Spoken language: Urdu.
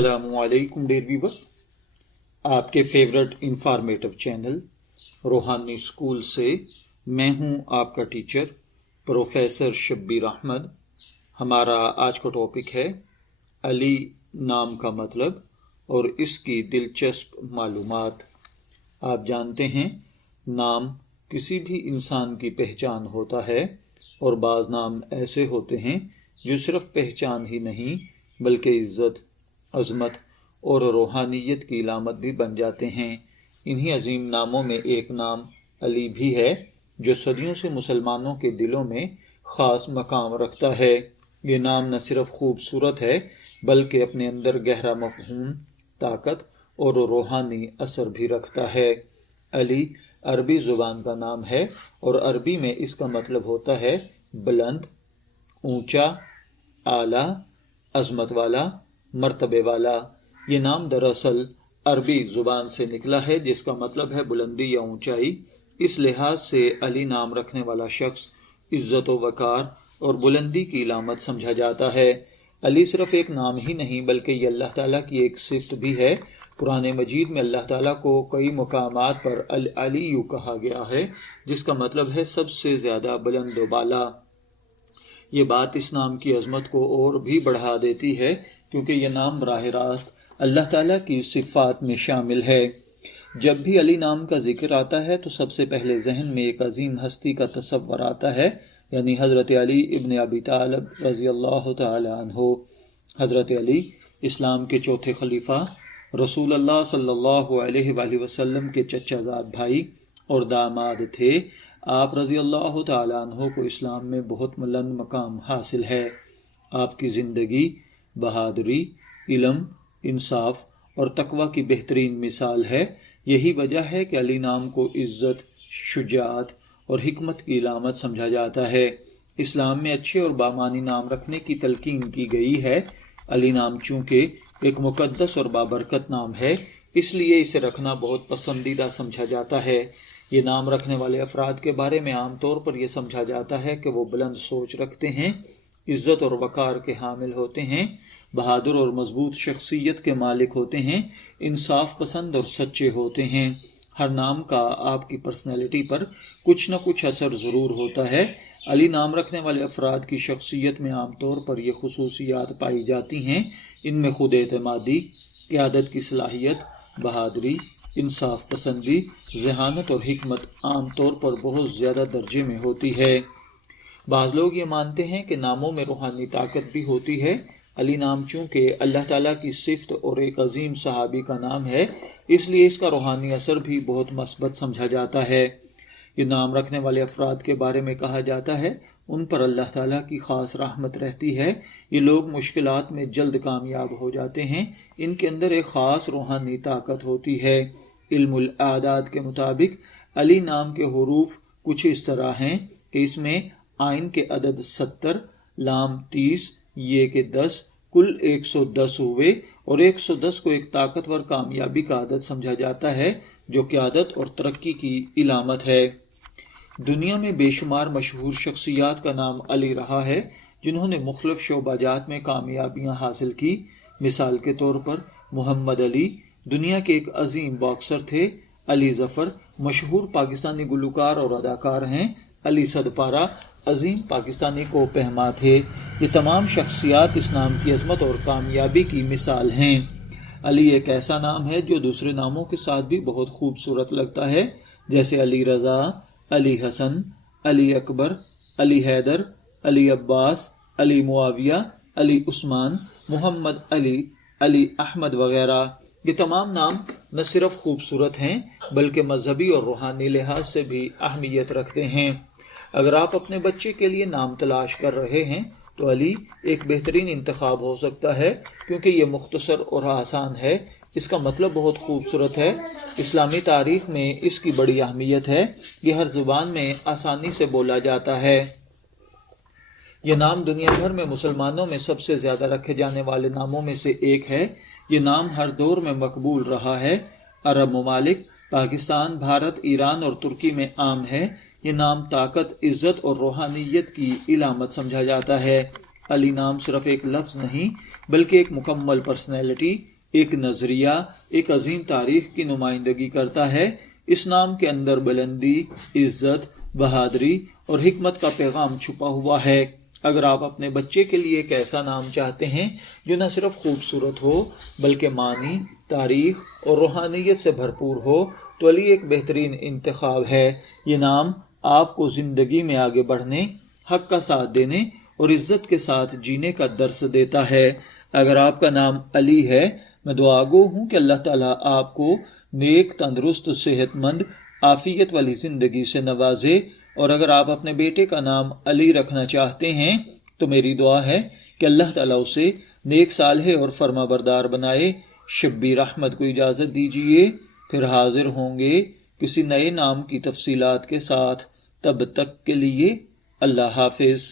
السلام علیکم ڈیئر ویورس، آپ کے فیورٹ انفارمیٹو چینل روحانی اسکول سے میں ہوں آپ کا ٹیچر پروفیسر شبیر احمد۔ ہمارا آج کا ٹاپک ہے علی نام کا مطلب اور اس کی دلچسپ معلومات۔ آپ جانتے ہیں نام کسی بھی انسان کی پہچان ہوتا ہے، اور بعض نام ایسے ہوتے ہیں جو صرف پہچان ہی نہیں بلکہ عزت، عظمت اور روحانیت کی علامت بھی بن جاتے ہیں۔ انہی عظیم ناموں میں ایک نام علی بھی ہے جو صدیوں سے مسلمانوں کے دلوں میں خاص مقام رکھتا ہے۔ یہ نام نہ صرف خوبصورت ہے بلکہ اپنے اندر گہرا مفہوم، طاقت اور روحانی اثر بھی رکھتا ہے۔ علی عربی زبان کا نام ہے اور عربی میں اس کا مطلب ہوتا ہے بلند، اونچا، اعلیٰ، عظمت والا، مرتبے والا۔ یہ نام دراصل عربی زبان سے نکلا ہے جس کا مطلب ہے بلندی یا اونچائی۔ اس لحاظ سے علی نام رکھنے والا شخص عزت و وقار اور بلندی کی علامت سمجھا جاتا ہے۔ علی صرف ایک نام ہی نہیں بلکہ یہ اللہ تعالیٰ کی ایک صفت بھی ہے۔ قرآن مجید میں اللہ تعالیٰ کو کئی مقامات پر العلی کہا گیا ہے، جس کا مطلب ہے سب سے زیادہ بلند و بالا۔ یہ بات اس نام کی عظمت کو اور بھی بڑھا دیتی ہے کیونکہ یہ نام براہ راست اللہ تعالیٰ کی صفات میں شامل ہے۔ جب بھی علی نام کا ذکر آتا ہے تو سب سے پہلے ذہن میں ایک عظیم ہستی کا تصور آتا ہے، یعنی حضرت علی ابن ابی طالب رضی اللہ تعالی عنہ۔ حضرت علی اسلام کے چوتھے خلیفہ، رسول اللہ صلی اللہ علیہ وآلہ وسلم کے چچا زاد بھائی اور داماد تھے۔ آپ رضی اللہ تعالی عنہ کو اسلام میں بہت بلند مقام حاصل ہے۔ آپ کی زندگی بہادری، علم، انصاف اور تقوی کی بہترین مثال ہے۔ یہی وجہ ہے کہ علی نام کو عزت، شجاعت اور حکمت کی علامت سمجھا جاتا ہے۔ اسلام میں اچھے اور بامانی نام رکھنے کی تلقین کی گئی ہے۔ علی نام چونکہ ایک مقدس اور بابرکت نام ہے، اس لیے اسے رکھنا بہت پسندیدہ سمجھا جاتا ہے۔ یہ نام رکھنے والے افراد کے بارے میں عام طور پر یہ سمجھا جاتا ہے کہ وہ بلند سوچ رکھتے ہیں، عزت اور وقار کے حامل ہوتے ہیں، بہادر اور مضبوط شخصیت کے مالک ہوتے ہیں، انصاف پسند اور سچے ہوتے ہیں۔ ہر نام کا آپ کی پرسنالٹی پر کچھ نہ کچھ اثر ضرور ہوتا ہے۔ علی نام رکھنے والے افراد کی شخصیت میں عام طور پر یہ خصوصیات پائی جاتی ہیں۔ ان میں خود اعتمادی، قیادت کی صلاحیت، بہادری، انصاف پسندی، ذہانت اور حکمت عام طور پر بہت زیادہ درجے میں ہوتی ہے۔ بعض لوگ یہ مانتے ہیں کہ ناموں میں روحانی طاقت بھی ہوتی ہے۔ علی نام چونکہ اللہ تعالیٰ کی صفت اور ایک عظیم صحابی کا نام ہے، اس لیے اس کا روحانی اثر بھی بہت مثبت سمجھا جاتا ہے۔ یہ نام رکھنے والے افراد کے بارے میں کہا جاتا ہے ان پر اللہ تعالیٰ کی خاص رحمت رہتی ہے۔ یہ لوگ مشکلات میں جلد کامیاب ہو جاتے ہیں۔ ان کے اندر ایک خاص روحانی طاقت ہوتی ہے۔ علم الاعداد کے مطابق علی نام کے حروف کچھ اس طرح ہیں کہ اس میں عین کے عدد 70، لام 30، یہ کے 10، کل 110 ہوئے، اور 110 کو ایک طاقتور کامیابی کا عدد سمجھا جاتا ہے جو قیادت اور ترقی کی علامت ہے۔ دنیا میں بے شمار مشہور شخصیات کا نام علی رہا ہے جنہوں نے مختلف شعبہ جات میں کامیابیاں حاصل کی۔ مثال کے طور پر محمد علی دنیا کے ایک عظیم باکسر تھے۔ علی ظفر مشہور پاکستانی گلوکار اور اداکار ہیں۔ علی صدپارہ عظیم پاکستانی کو پہما تھے۔ یہ تمام شخصیات اس نام کی عظمت اور کامیابی کی مثال ہیں۔ علی ایک ایسا نام ہے جو دوسرے ناموں کے ساتھ بھی بہت خوبصورت لگتا ہے، جیسے علی رضا، علی حسن، علی اکبر، علی حیدر، علی عباس، علی معاویہ، علی عثمان، محمد علی، علی احمد وغیرہ۔ یہ تمام نام نہ صرف خوبصورت ہیں بلکہ مذہبی اور روحانی لحاظ سے بھی اہمیت رکھتے ہیں۔ اگر آپ اپنے بچے کے لیے نام تلاش کر رہے ہیں تو علی ایک بہترین انتخاب ہو سکتا ہے کیونکہ یہ مختصر اور آسان ہے۔ اس کا مطلب بہت خوبصورت ہے۔ اسلامی تاریخ میں اس کی بڑی اہمیت ہے۔ یہ ہر زبان میں آسانی سے بولا جاتا ہے۔ یہ نام دنیا بھر میں مسلمانوں میں سب سے زیادہ رکھے جانے والے ناموں میں سے ایک ہے۔ یہ نام ہر دور میں مقبول رہا ہے۔ عرب ممالک، پاکستان، بھارت، ایران اور ترکی میں عام ہے۔ یہ نام طاقت، عزت اور روحانیت کی علامت سمجھا جاتا ہے۔ علی نام صرف ایک لفظ نہیں بلکہ ایک مکمل پرسنالٹی، ایک نظریہ، ایک عظیم تاریخ کی نمائندگی کرتا ہے۔ اس نام کے اندر بلندی، عزت، بہادری اور حکمت کا پیغام چھپا ہوا ہے۔ اگر آپ اپنے بچے کے لیے ایک ایسا نام چاہتے ہیں جو نہ صرف خوبصورت ہو بلکہ معنی، تاریخ اور روحانیت سے بھرپور ہو تو علی ایک بہترین انتخاب ہے۔ یہ نام آپ کو زندگی میں آگے بڑھنے، حق کا ساتھ دینے اور عزت کے ساتھ جینے کا درس دیتا ہے۔ اگر آپ کا نام علی ہے، میں دعا گو ہوں کہ اللہ تعالیٰ آپ کو نیک، تندرست، صحت مند، عافیت والی زندگی سے نوازے۔ اور اگر آپ اپنے بیٹے کا نام علی رکھنا چاہتے ہیں تو میری دعا ہے کہ اللہ تعالیٰ اسے نیک، صالح اور فرما بردار بنائے۔ شبیر احمد کو اجازت دیجیے، پھر حاضر ہوں گے کسی نئے نام کی تفصیلات کے ساتھ۔ تب تک کے لیے اللہ حافظ۔